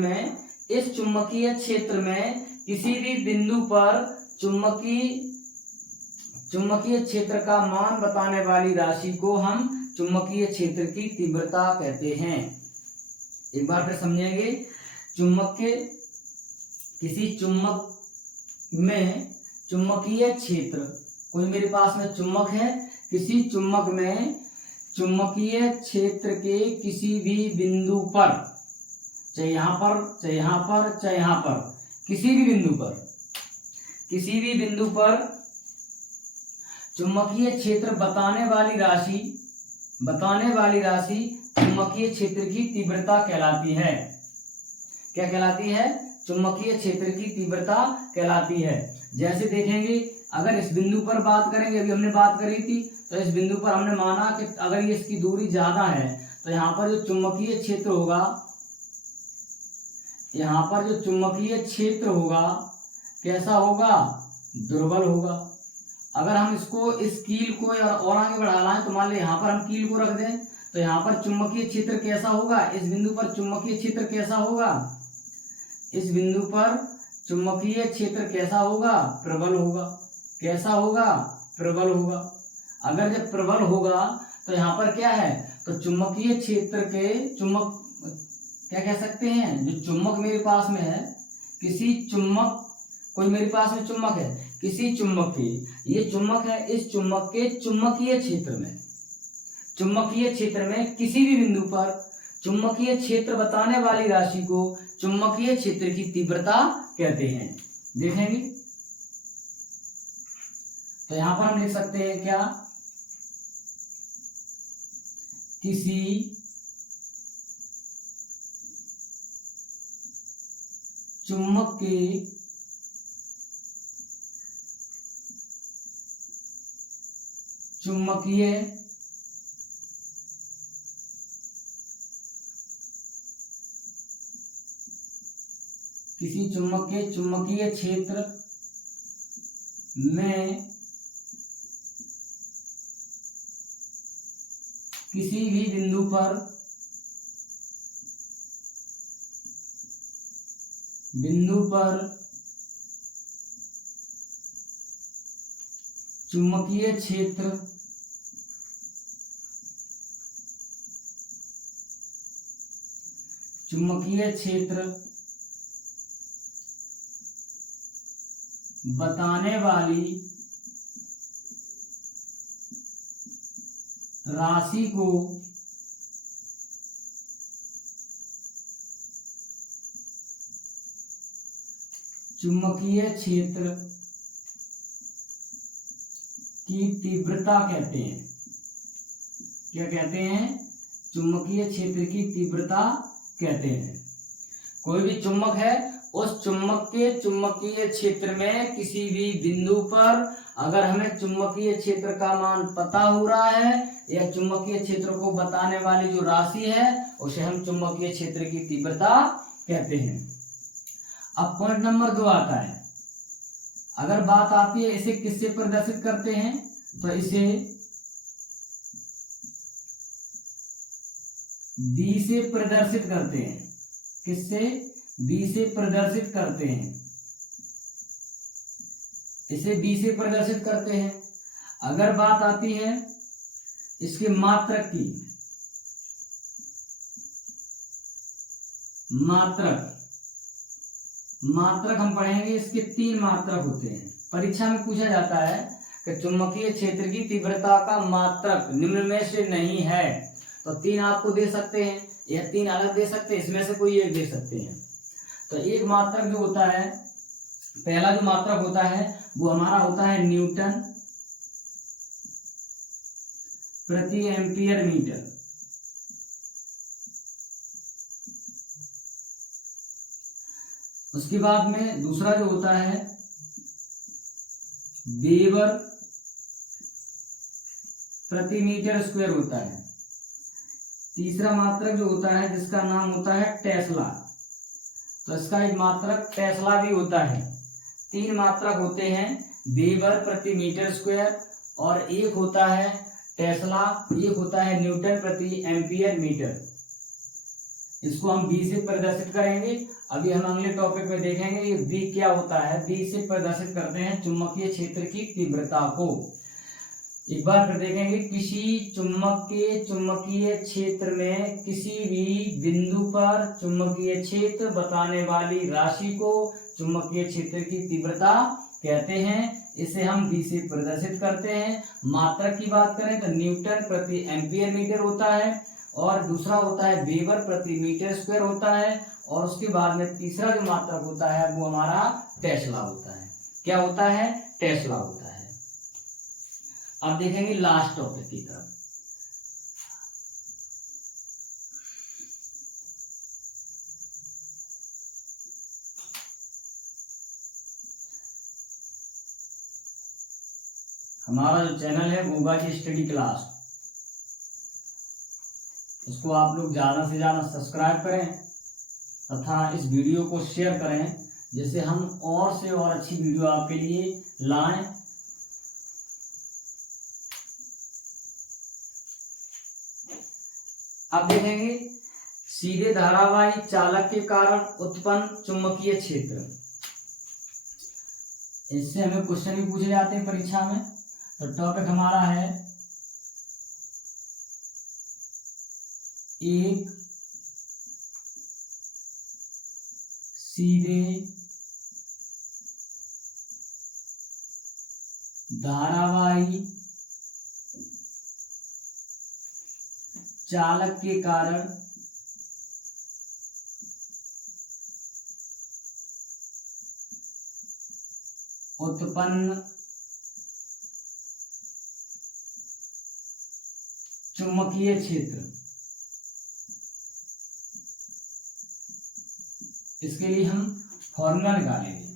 में किसी भी बिंदु पर चुंबकीय क्षेत्र का मान बताने वाली राशि को हम चुंबकीय क्षेत्र की तीव्रता कहते हैं। एक बार फिर समझेंगे। किसी चुंबक में चुंबकीय क्षेत्र, कोई मेरे पास में चुंबक है, किसी चुंबक में चुंबकीय क्षेत्र के किसी भी बिंदु पर, चाहे यहाँ पर, चाहे यहाँ पर, चाहे यहाँ पर, किसी भी बिंदु पर चुंबकीय क्षेत्र बताने वाली राशि चुंबकीय क्षेत्र की तीव्रता कहलाती है। क्या कहलाती है? चुंबकीय क्षेत्र की तीव्रता कहलाती है। जैसे देखेंगे, अगर इस बिंदु पर बात करेंगे, अभी हमने बात करी थी, तो इस बिंदु पर हमने माना कि अगर ये इसकी दूरी ज्यादा है तो यहाँ पर जो चुंबकीय क्षेत्र होगा, कैसा होगा? दुर्बल होगा। अगर हम इस कील को और आगे बढ़ा लाएं, तो मान लें यहाँ पर हम कील को रख दें, तो यहाँ पर चुंबकीय क्षेत्र कैसा होगा? इस बिंदु पर चुंबकीय क्षेत्र कैसा होगा? इस बिंदु पर चुंबकीय क्षेत्र कैसा होगा? प्रबल होगा। कैसा होगा? प्रबल होगा। अगर जब प्रबल होगा तो यहाँ पर क्या है? तो चुंबकीय क्षेत्र के क्या कह सकते हैं, जो चुंबक मेरे पास में है, कोई मेरे पास में चुंबक है, किसी चुंबक के, ये चुंबक है, इस चुंबक के चुंबकीय क्षेत्र में किसी भी बिंदु पर चुंबकीय क्षेत्र बताने वाली राशि को चुंबकीय क्षेत्र की तीव्रता कहते हैं। देखेंगे तो यहां पर हम लिख सकते हैं क्या? किसी चुंबक के चुंबकीय चुंबकीय क्षेत्र में किसी भी बिंदु पर चुंबकीय क्षेत्र बताने वाली राशि को चुंबकीय क्षेत्र की तीव्रता कहते हैं। क्या कहते हैं? चुंबकीय क्षेत्र की तीव्रता कहते हैं। कोई भी चुंबक है, उस चुंबक के चुंबकीय क्षेत्र में किसी भी बिंदु पर अगर हमें चुंबकीय क्षेत्र का मान पता हो रहा है या चुंबकीय क्षेत्र को बताने वाली जो राशि है, उसे हम चुंबकीय क्षेत्र की तीव्रता कहते हैं। अब पॉइंट नंबर 2 आता है। अगर बात आती है इसे किससे प्रदर्शित करते हैं, तो इसे बी से प्रदर्शित करते हैं। किससे? बी से प्रदर्शित करते हैं। इसे बी से प्रदर्शित करते हैं। अगर बात आती है इसके मात्रक की, मात्रक हम पढ़ेंगे, इसके 3 मात्रक होते हैं। परीक्षा में पूछा जाता है कि चुंबकीय क्षेत्र की तीव्रता का मात्रक निम्न में से नहीं है, तो 3 आपको दे सकते हैं या 3 अलग दे सकते हैं, इसमें से कोई एक दे सकते हैं। तो एक मात्रक जो होता है, पहला जो मात्रक होता है वो हमारा होता है न्यूटन प्रति एम्पियर मीटर। उसके बाद में दूसरा जो होता है वेबर प्रति मीटर स्क्वायर होता है। तीसरा मात्रक जो होता है जिसका नाम होता है टेस्ला, तो इसका एक मात्रक टेस्ला भी होता है। 3 मात्रक होते हैं, वेबर प्रति मीटर स्क्वायर, और एक होता है टेस्ला, एक होता है न्यूटन प्रति एम्पियर मीटर। इसको हम बी से प्रदर्शित करेंगे। अभी हम अगले टॉपिक में देखेंगे ये बी क्या होता है। बी से प्रदर्शित करते हैं चुंबकीय क्षेत्र की तीव्रता को। एक बार फिर देखेंगे, किसी चुंबकीय क्षेत्र में किसी भी बिंदु पर चुंबकीय क्षेत्र बताने वाली राशि को चुंबकीय क्षेत्र की तीव्रता कहते हैं। इसे हम बी से प्रदर्शित करते हैं। मात्रक की बात करें तो न्यूटन प्रति एम्पियर मीटर होता है, और दूसरा होता है वेबर प्रति मीटर स्क्वायर होता है, और उसके बाद में तीसरा जो मात्रक होता है वो हमारा टेस्ला होता है। क्या होता है? टेस्ला होता है। अब देखेंगे लास्ट टॉपिक की तरफ। हमारा जो चैनल है गूगा की स्टडी क्लास, उसको आप लोग ज़्यादा से ज़्यादा सब्सक्राइब करें तथा इस वीडियो को शेयर करें, जिससे हम और से और अच्छी वीडियो आपके लिए लाएं। अब देखेंगे सीधे धारावाही चालक के कारण उत्पन्न चुंबकीय क्षेत्र। इससे हमें क्वेश्चन भी पूछे जाते हैं परीक्षा में। तो टॉपिक हमारा है एक सीधे धारावाही चालक के कारण उत्पन्न चुंबकीय क्षेत्र। इसके लिए हम फॉर्मूला निकालेंगे।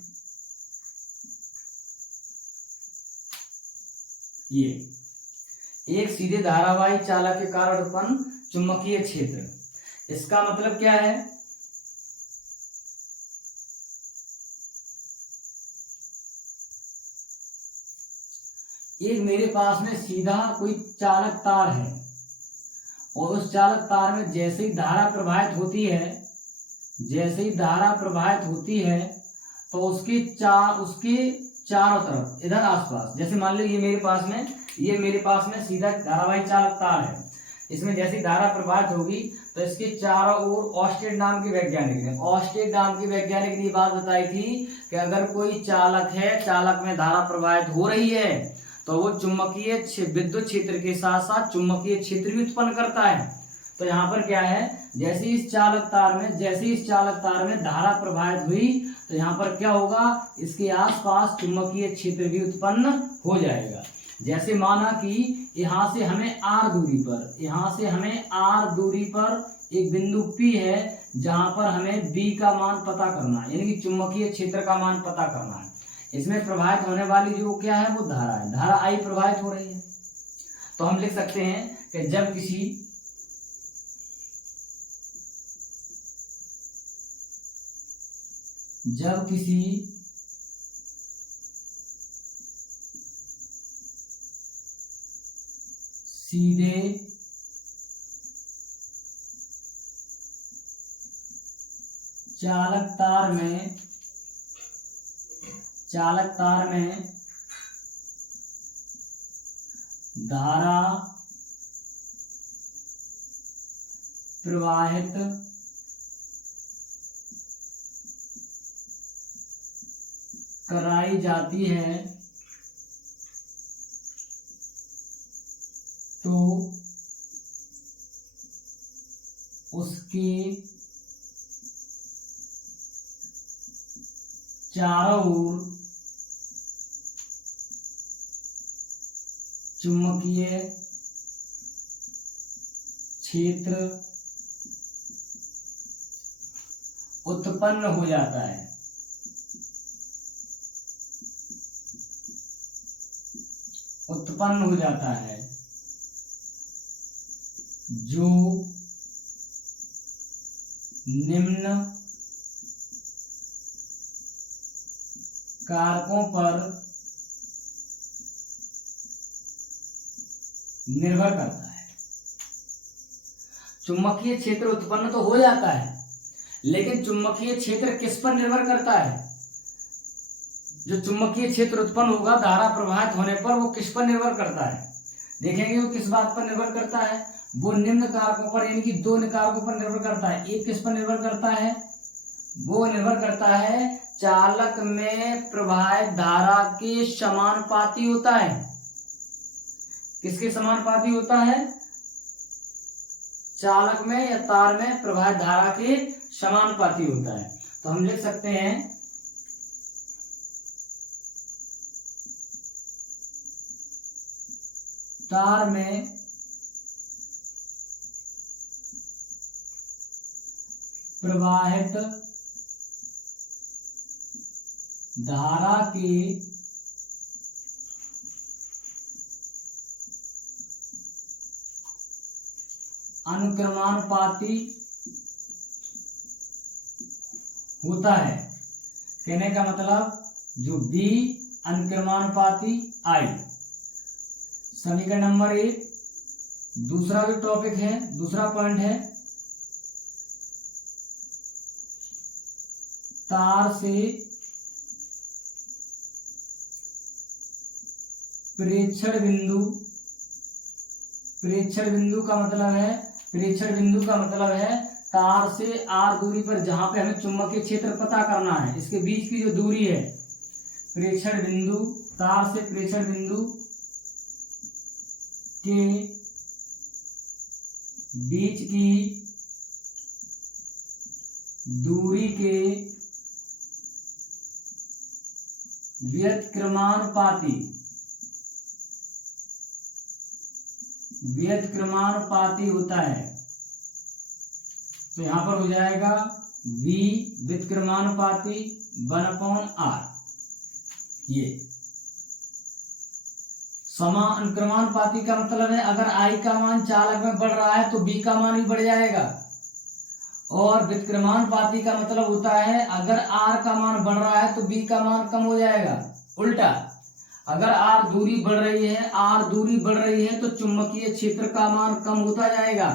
ये एक सीधे धारावाही चालक के कारण उत्पन्न चुंबकीय क्षेत्र, इसका मतलब क्या है? एक मेरे पास में सीधा कोई चालक तार है, और उस चालक तार में जैसे ही धारा प्रवाहित होती है, तो उसके चारों तरफ इधर आसपास, जैसे मान लो ये मेरे पास में सीधा धारावाही चालक तार है, इसमें जैसी धारा प्रवाहित होगी तो इसके चारों ओर ऑस्टेड नाम के वैज्ञानिक ने ये बात बताई थी कि अगर कोई चालक है, चालक में धारा प्रवाहित हो रही है, तो वो चुंबकीय विद्युत क्षेत्र के साथ साथ चुंबकीय क्षेत्र भी उत्पन्न करता है। तो यहाँ पर क्या है, जैसे इस चालक तार में धारा प्रवाहित हुई, तो यहाँ पर क्या होगा, इसके आसपास चुंबकीय क्षेत्र भी उत्पन्न हो जाएगा। जैसे माना कि यहाँ से हमें आर दूरी पर एक बिंदु P है, जहाँ पर हमें B का मान पता करना है, यानी कि चुंबकीय क्षेत्र का मान पता करना है। इसमें प्रवाहित होने वाली जो क्या है वो धारा है, धारा I प्रवाहित हो रही है। तो हम लिख सकते हैं कि जब किसी सीधे चालक तार में धारा प्रवाहित कराई जाती है तो उसके चारों ओर चुंबकीय क्षेत्र उत्पन्न हो जाता है। उत्पन्न हो जाता है जो निम्न कारकों पर निर्भर करता है। चुंबकीय क्षेत्र उत्पन्न तो हो जाता है, लेकिन चुंबकीय क्षेत्र किस पर निर्भर करता है? जो चुंबकीय क्षेत्र उत्पन्न होगा धारा प्रवाहित होने पर, वो किस पर निर्भर करता है? देखेंगे वो किस बात पर निर्भर करता है। वो निम्न कारकों पर, यानी कि दो कारकों पर निर्भर करता है। एक किस पर निर्भर करता है? वो निर्भर करता है चालक में प्रवाहित धारा के समानुपाती होता है। किसके समानुपाती होता है? चालक में या तार में प्रवाहित धारा के समानुपाती होता है। तो हम लिख सकते हैं तार में प्रवाहित धारा के अनुक्रमानुपाती होता है। कहने का मतलब जो B अनुक्रमानुपाती I। समीकरण नंबर 1। दूसरा जो टॉपिक है, दूसरा पॉइंट है तार से प्रेक्षण बिंदु। प्रेक्षण बिंदु का मतलब है, प्रेक्षण बिंदु का मतलब है तार से r दूरी पर जहां पे हमें चुंबकीय क्षेत्र पता करना है, इसके बीच की जो दूरी है, प्रेक्षण बिंदु, तार से प्रेक्षण बिंदु के बीच की दूरी के व्युत्क्रमानुपाती होता है। तो यहां पर हो जाएगा V व्युत्क्रमानुपाती 1/r। ये समानुक्रमानुपाती का मतलब है अगर I का मान चालक में बढ़ रहा है तो B का मान भी बढ़ जाएगा। और व्युत्क्रमानुपाती का मतलब होता है अगर R का मान बढ़ रहा है तो B का मान कम हो जाएगा। उल्टा, अगर R दूरी बढ़ रही है, R दूरी बढ़ रही है तो चुंबकीय क्षेत्र का मान कम होता जाएगा।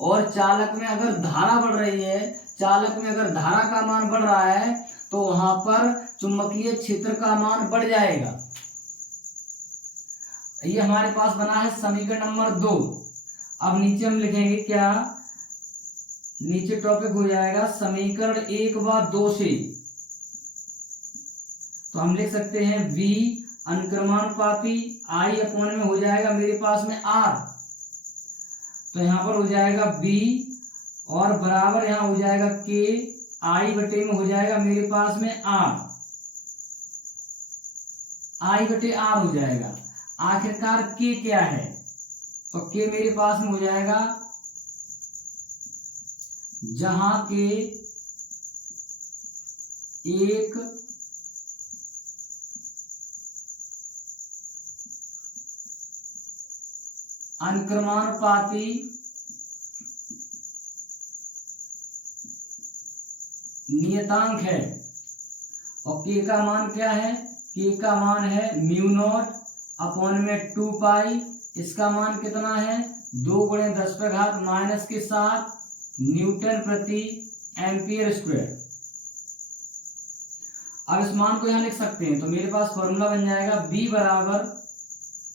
और चालक में अगर धारा बढ़ रही है, चालक में अगर धारा का मान बढ़ रहा है तो वहां पर चुंबकीय क्षेत्र का मान बढ़ जाएगा। ये हमारे पास बना है समीकरण नंबर 2। अब नीचे हम लिखेंगे क्या? नीचे टॉपिक हो जाएगा समीकरण 1 व 2 से। तो हम लिख सकते हैं V अनुक्रमानुपाती I अपॉन में हो जाएगा मेरे पास में R। तो यहाँ पर हो जाएगा B और बराबर यहाँ हो जाएगा K I बटे में हो जाएगा मेरे पास में R। I बटे R हो जाएगा। आखिरकार K क्या है? तो K मेरे पास में हो जाएगा जहां के एक अनुक्रमानुपाती नियतांक है। और K का मान क्या है? K का मान है म्यू नॉट अपॉन में 2 पाई। इसका मान कितना है? 2 × 10⁻⁻7 न्यूटन प्रति एम्पियर स्क्वायर। अब इस मान को यहां लिख सकते हैं। तो मेरे पास फॉर्मूला बन जाएगा B बराबर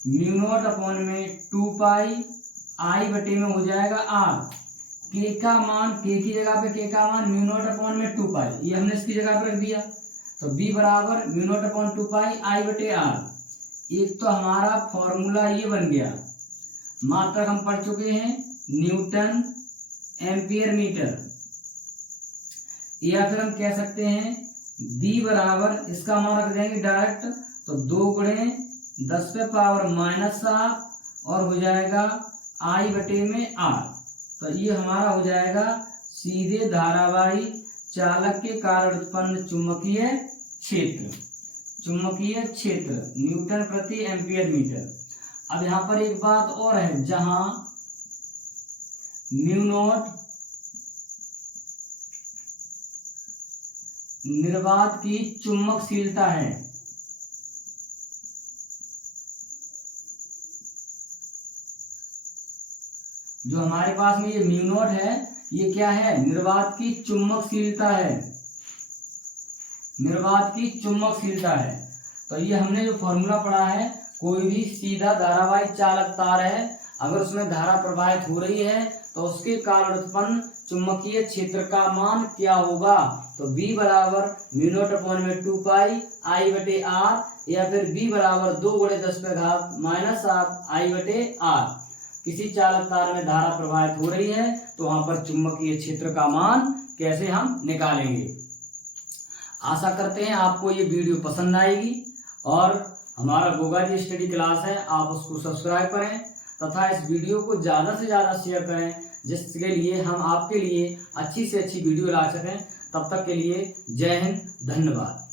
म्यू नॉट अपॉन में 2 पाई आई बटे में हो जाएगा आर। के का मान, के की जगह पे के का मान म्यू नॉट अपॉन में 2 पाई, ये हमने इसकी जगह पे रख दिया। तो बी बराबर म्यू नॉट अपॉन 2 पाई आई बटे आर। एक तो हमारा फॉर्मूला ये बन गया, मात्रक हम पढ़ चुके हैं न्यूटन एम्पियर मीटर, या फिर हम कह सकते हैं बी बराबर, इसका मान रख देंगे डायरेक्ट, तो 2 गुणे 10 पे पावर -7 और हो जाएगा आई बटे में आर। तो ये हमारा हो जाएगा सीधे धारावाही चालक के कारण उत्पन्न चुंबकीय क्षेत्र, चुंबकीय क्षेत्र न्यूटन प्रति एम्पियर मीटर। अब यहाँ पर एक बात और है, जहां म्यू नॉट निर्वात की चुंबकशीलता है, जो हमारे पास में ये म्यू नॉट है, ये क्या है, निर्वात की चुंबकशीलता है, निर्वात की चुंबकशीलता है। तो ये हमने जो फॉर्मूला पढ़ा है, कोई भी सीधा धारावाही चालक तार है, अगर उसमें धारा प्रवाहित हो रही है तो उसके कारण उत्पन्न चुंबकीय क्षेत्र का मान क्या होगा। तो B बराबर म्यू नॉट अपॉन में 2 पाई आई बटे आर, या फिर B बराबर 2 गुणे 10 पे घात -7 आई बटे आर। किसी चालक तार में धारा प्रवाहित हो रही है तो वहां पर चुंबकीय क्षेत्र का मान कैसे हम निकालेंगे। आशा करते हैं आपको ये वीडियो पसंद आएगी, और हमारा गोगा जी स्टडी क्लास है, आप उसको सब्सक्राइब करें तथा इस वीडियो को ज़्यादा से ज़्यादा शेयर करें, जिसके लिए हम आपके लिए अच्छी से अच्छी वीडियो ला सकें। तब तक के लिए जय हिंद, धन्यवाद।